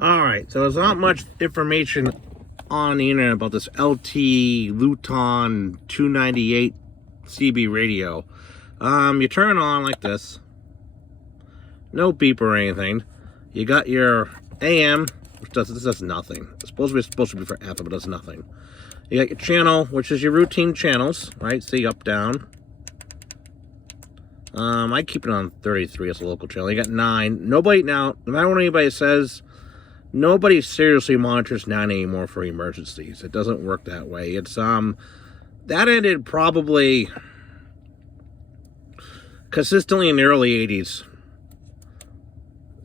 Alright, so there's not much information on the internet about this lt-298 CB radio. You turn it on like this. No beep or anything. You got your AM, which does nothing. It's supposed to be for FM, but it does nothing. You got your channel, which is your routine channels, right? See, up, down. I keep it on 33 as a local channel. You got 9. Nobody now, no matter what anybody says, nobody seriously monitors 9 anymore for emergencies. It doesn't work that way. It's that ended probably consistently in the early 80s.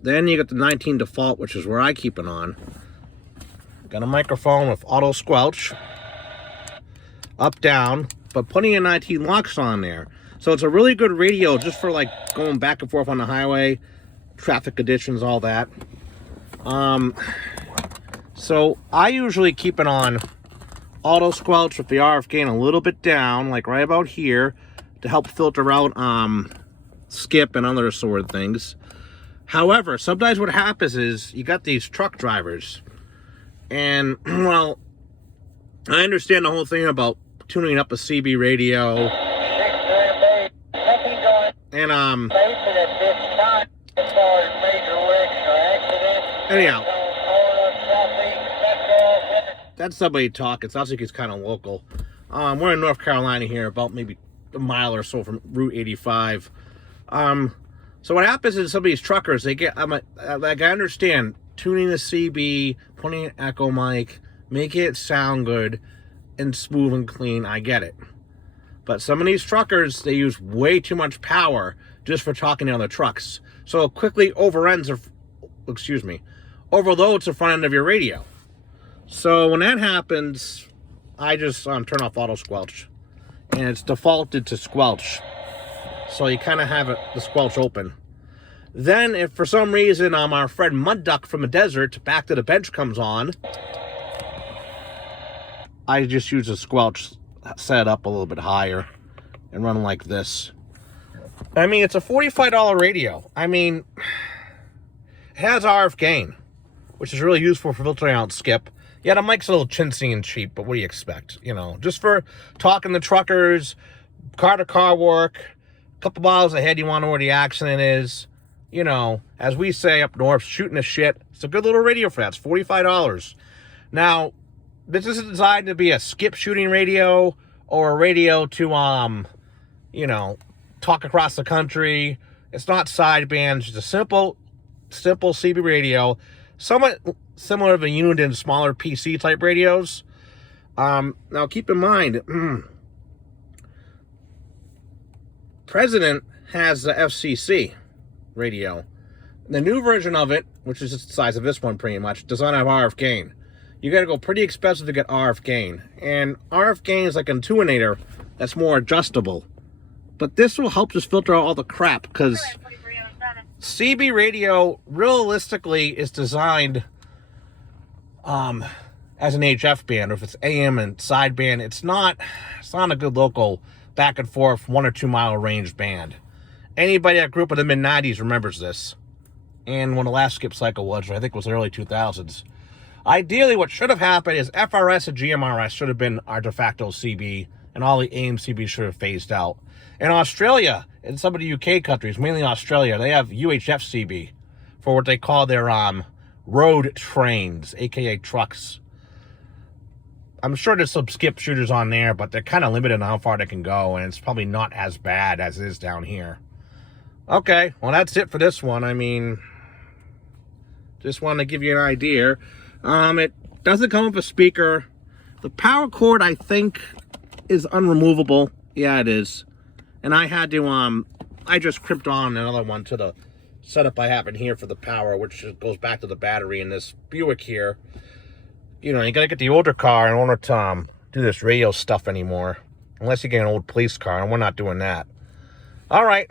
Then you got the 19 default, which is where I keep it on. Got a microphone with auto squelch, up, down, but putting in 19 locks on there. So it's a really good radio just for like going back and forth on the highway, traffic conditions, all that. So I usually keep it on auto squelch with the RF gain a little bit down, like right about here, to help filter out skip and other sort of things. However, sometimes what happens is you got these truck drivers, and well, I understand the whole thing about tuning up a CB radio, and anyhow, that's somebody talking. It sounds like he's kind of local. We're in North Carolina here, about maybe a mile or so from Route 85. So what happens is some of these truckers, they get, like I understand, tuning the CB, putting an echo mic, making it sound good and smooth and clean, I get it. But some of these truckers, they use way too much power just for talking to other trucks. So it quickly overloads the front end of your radio. So when that happens, I just turn off auto squelch. And it's defaulted to squelch. So you kind of have the squelch open. Then if for some reason our friend Mud Duck from the desert back to the bench comes on, I just use the squelch, set it up a little bit higher, and run like this. I mean, it's a $45 radio. I mean, it has RF gain, which is really useful for filtering out skip. Yeah, the mic's a little chintzy and cheap, but what do you expect? You know, just for talking to truckers, car-to-car work, a couple miles ahead, you want to know where the accident is. You know, as we say up north, shooting the shit. It's a good little radio for that. It's $45. Now, this isn't designed to be a skip shooting radio or a radio to, you know, talk across the country. It's not sidebands. It's a simple CB radio. Somewhat similar to the Luiton smaller PC type radios. Now keep in mind, President has the FCC radio. The new version of it, which is just the size of this one pretty much, does not have RF gain. You got to go pretty expensive to get RF gain. And RF gain is like an lt-298 that's more adjustable. But this will help just filter out all the crap, because CB radio realistically is designed as an HF band, or if it's AM and sideband, it's not a good local back and forth 1 or 2 mile range band. Anybody that grew up in the mid-90s remembers this. And when the last skip cycle was, I think it was the early 2000s. Ideally, what should have happened is FRS and GMRS should have been our de facto CB, and all the AM CB should have phased out. In Australia, in some of the UK countries, mainly Australia, they have UHF CB for what they call their road trains, aka trucks. I'm sure there's some skip shooters on there, but they're kind of limited on how far they can go, and it's probably not as bad as it is down here. Okay, well, that's it for this one. I mean, just wanted to give you an idea. It doesn't come with a speaker. The power cord, I think, is unremovable. Yeah, it is. And I had to, I just crimped on another one to the setup I have in here for the power, which goes back to the battery in this Buick here. You know, you gotta get the older car in order to do this radio stuff anymore. Unless you get an old police car, and we're not doing that. All right.